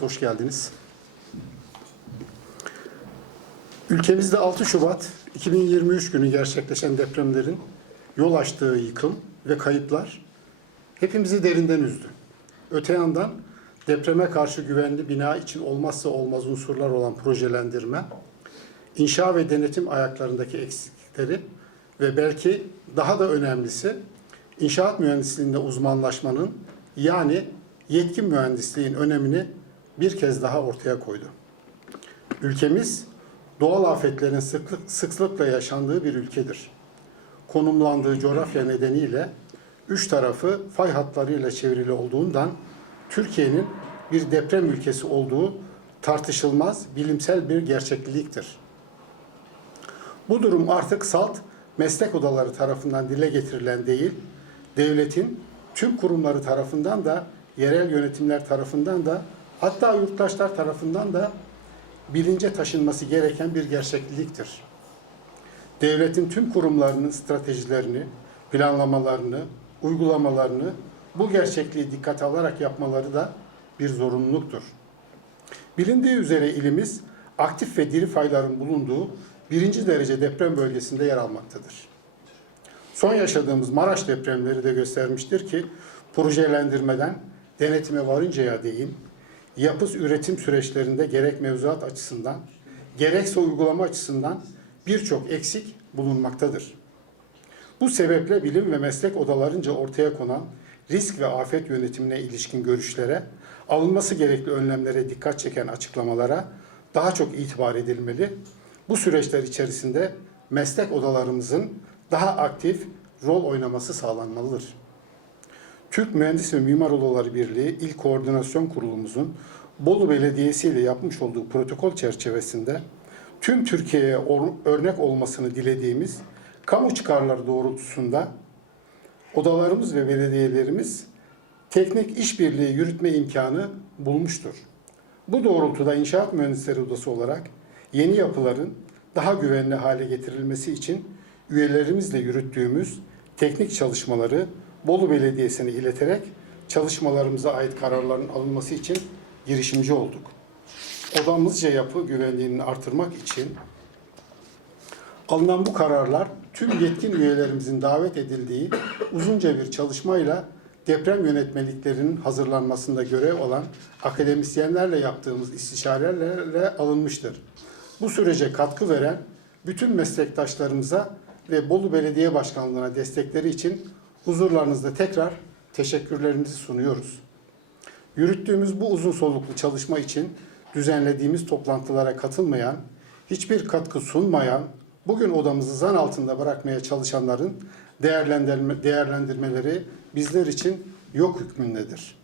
Hoş geldiniz. Ülkemizde 6 Şubat 2023 günü gerçekleşen depremlerin yol açtığı yıkım ve kayıplar hepimizi derinden üzdü. Öte yandan depreme karşı güvenli bina için olmazsa olmaz unsurlar olan projelendirme, inşa ve denetim ayaklarındaki eksiklikleri ve belki daha da önemlisi inşaat mühendisliğinde uzmanlaşmanın yani yetkin mühendisliğin önemini bir kez daha ortaya koydu. Ülkemiz doğal afetlerin sıklık, sıklıkla yaşandığı bir ülkedir. Konumlandığı coğrafya nedeniyle üç tarafı fay hatlarıyla çevrili olduğundan Türkiye'nin bir deprem ülkesi olduğu tartışılmaz bilimsel bir gerçekliktir. Bu durum artık salt meslek odaları tarafından dile getirilen değil, devletin tüm kurumları tarafından da yerel yönetimler tarafından da hatta yurttaşlar tarafından da bilince taşınması gereken bir gerçekliktir. Devletin tüm kurumlarının stratejilerini, planlamalarını, uygulamalarını bu gerçekliği dikkate alarak yapmaları da bir zorunluluktur. Bilindiği üzere ilimiz aktif ve diri fayların bulunduğu birinci derece deprem bölgesinde yer almaktadır. Son yaşadığımız Maraş depremleri de göstermiştir ki projelendirmeden denetime varıncaya değin, yapı üretim süreçlerinde gerek mevzuat açısından gerekse uygulama açısından birçok eksik bulunmaktadır. Bu sebeple bilim ve meslek odalarınca ortaya konan risk ve afet yönetimine ilişkin görüşlere, alınması gerekli önlemlere dikkat çeken açıklamalara daha çok itibar edilmeli. Bu süreçler içerisinde meslek odalarımızın daha aktif rol oynaması sağlanmalıdır. Türk Mühendis ve Mimar Odaları Birliği İl Koordinasyon Kurulumuzun Bolu Belediyesi ile yapmış olduğu protokol çerçevesinde tüm Türkiye'ye örnek olmasını dilediğimiz kamu çıkarları doğrultusunda odalarımız ve belediyelerimiz teknik işbirliği yürütme imkanı bulmuştur. Bu doğrultuda İnşaat Mühendisleri Odası olarak yeni yapıların daha güvenli hale getirilmesi için üyelerimizle yürüttüğümüz teknik çalışmaları Bolu Belediyesi'ne ileterek çalışmalarımıza ait kararların alınması için girişimci olduk. Odamızca yapı güvenliğini artırmak için alınan bu kararlar tüm yetkin üyelerimizin davet edildiği uzunca bir çalışmayla deprem yönetmeliklerinin hazırlanmasında görev olan akademisyenlerle yaptığımız istişarelerle alınmıştır. Bu sürece katkı veren bütün meslektaşlarımıza ve Bolu Belediye Başkanlığı'na destekleri için huzurlarınızda tekrar teşekkürlerimizi sunuyoruz. Yürüttüğümüz bu uzun soluklu çalışma için düzenlediğimiz toplantılara katılmayan, hiçbir katkı sunmayan, bugün odamızı zan altında bırakmaya çalışanların değerlendirme, değerlendirmeleri bizler için yok hükmündedir.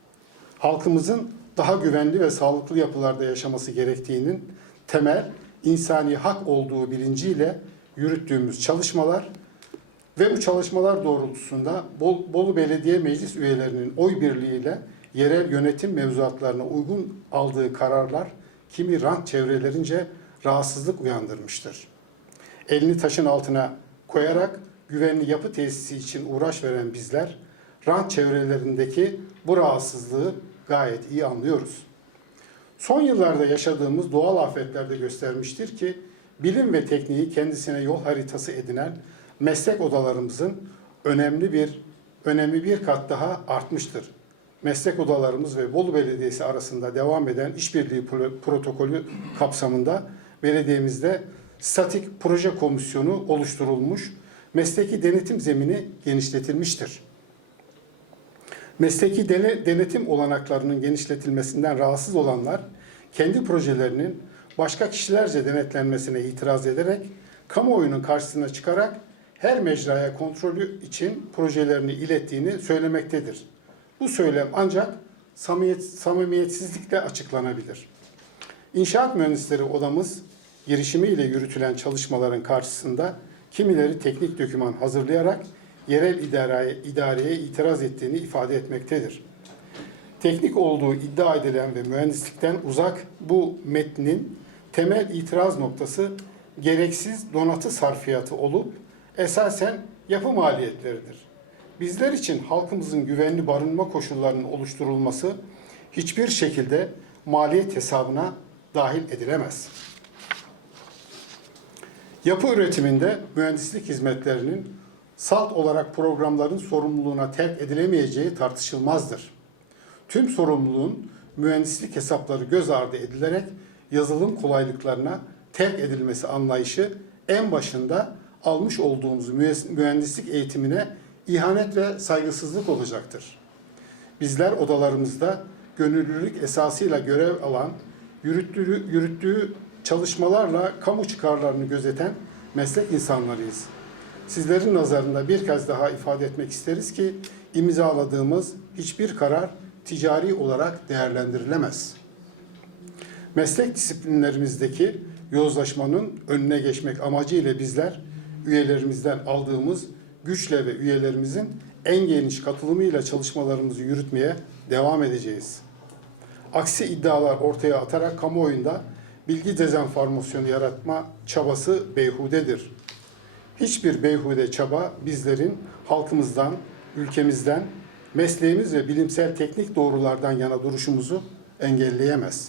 Halkımızın daha güvenli ve sağlıklı yapılarda yaşaması gerektiğinin temel insani hak olduğu bilinciyle yürüttüğümüz çalışmalar ve bu çalışmalar doğrultusunda Bol- Bolu Belediye Meclis üyelerinin oy birliğiyle yerel yönetim mevzuatlarına uygun aldığı kararlar kimi rant çevrelerince rahatsızlık uyandırmıştır. Elini taşın altına koyarak güvenli yapı tesisi için uğraş veren bizler rant çevrelerindeki bu rahatsızlığı gayet iyi anlıyoruz. Son yıllarda yaşadığımız doğal afetlerde göstermiştir ki bilim ve tekniği kendisine yol haritası edinen meslek odalarımızın önemli bir önemi bir kat daha artmıştır. Meslek odalarımız ve Bolu Belediyesi arasında devam eden işbirliği pro- protokolü kapsamında belediyemizde statik proje komisyonu oluşturulmuş, mesleki denetim zemini genişletilmiştir mesleki dene- denetim olanaklarının genişletilmesinden rahatsız olanlar kendi projelerinin başka kişilerce denetlenmesine itiraz ederek kamuoyunun karşısına çıkarak her mecraya kontrolü için projelerini ilettiğini söylemektedir. Bu söylem ancak samimiyet, samimiyetsizlikle açıklanabilir. İnşaat Mühendisleri Odamız girişimiyle yürütülen çalışmaların karşısında kimileri teknik doküman hazırlayarak yerel idareye, idareye itiraz ettiğini ifade etmektedir. Teknik olduğu iddia edilen ve mühendislikten uzak bu metnin temel itiraz noktası gereksiz donatı sarfiyatı olup esasen yapı maliyetleridir. Bizler için halkımızın güvenli barınma koşullarının oluşturulması hiçbir şekilde maliyet hesabına dahil edilemez. Yapı üretiminde mühendislik hizmetlerinin salt olarak programların sorumluluğuna terk edilemeyeceği tartışılmazdır. Tüm sorumluluğun mühendislik hesapları göz ardı edilerek yazılım kolaylıklarına terk edilmesi anlayışı en başında almış olduğumuz mühendislik eğitimine ihanet ve saygısızlık olacaktır. Bizler odalarımızda gönüllülük esasıyla görev alan, yürüttüğü, yürüttüğü çalışmalarla kamu çıkarlarını gözeten meslek insanlarıyız. Sizlerin nazarında bir kez daha ifade etmek isteriz ki imzaladığımız hiçbir karar ticari olarak değerlendirilemez. Meslek disiplinlerimizdeki yozlaşmanın önüne geçmek amacıyla bizler üyelerimizden aldığımız güçle ve üyelerimizin en geniş katılımıyla çalışmalarımızı yürütmeye devam edeceğiz. Aksi iddialar ortaya atarak kamuoyunda bilgi dezenformasyonu yaratma çabası beyhudedir. Hiçbir beyhude çaba bizlerin halkımızdan, ülkemizden, mesleğimiz ve bilimsel teknik doğrulardan yana duruşumuzu engelleyemez.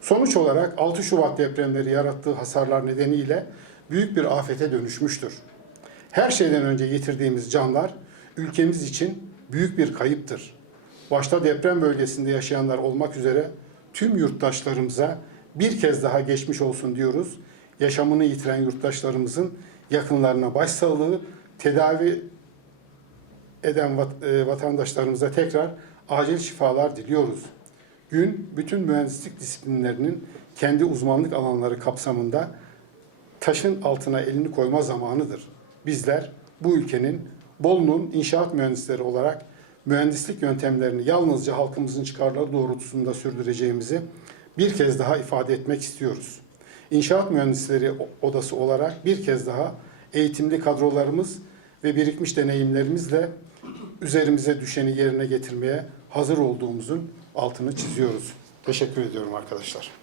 Sonuç olarak 6 Şubat depremleri yarattığı hasarlar nedeniyle büyük bir afete dönüşmüştür. Her şeyden önce yitirdiğimiz canlar ülkemiz için büyük bir kayıptır. Başta deprem bölgesinde yaşayanlar olmak üzere tüm yurttaşlarımıza bir kez daha geçmiş olsun diyoruz. Yaşamını yitiren yurttaşlarımızın yakınlarına başsağlığı, tedavi eden e, vatandaşlarımıza tekrar acil şifalar diliyoruz. Gün bütün mühendislik disiplinlerinin kendi uzmanlık alanları kapsamında taşın altına elini koyma zamanıdır. Bizler bu ülkenin Bolu'nun inşaat mühendisleri olarak mühendislik yöntemlerini yalnızca halkımızın çıkarları doğrultusunda sürdüreceğimizi bir kez daha ifade etmek istiyoruz. İnşaat Mühendisleri Odası olarak bir kez daha eğitimli kadrolarımız ve birikmiş deneyimlerimizle üzerimize düşeni yerine getirmeye hazır olduğumuzun altını çiziyoruz. Teşekkür ediyorum arkadaşlar.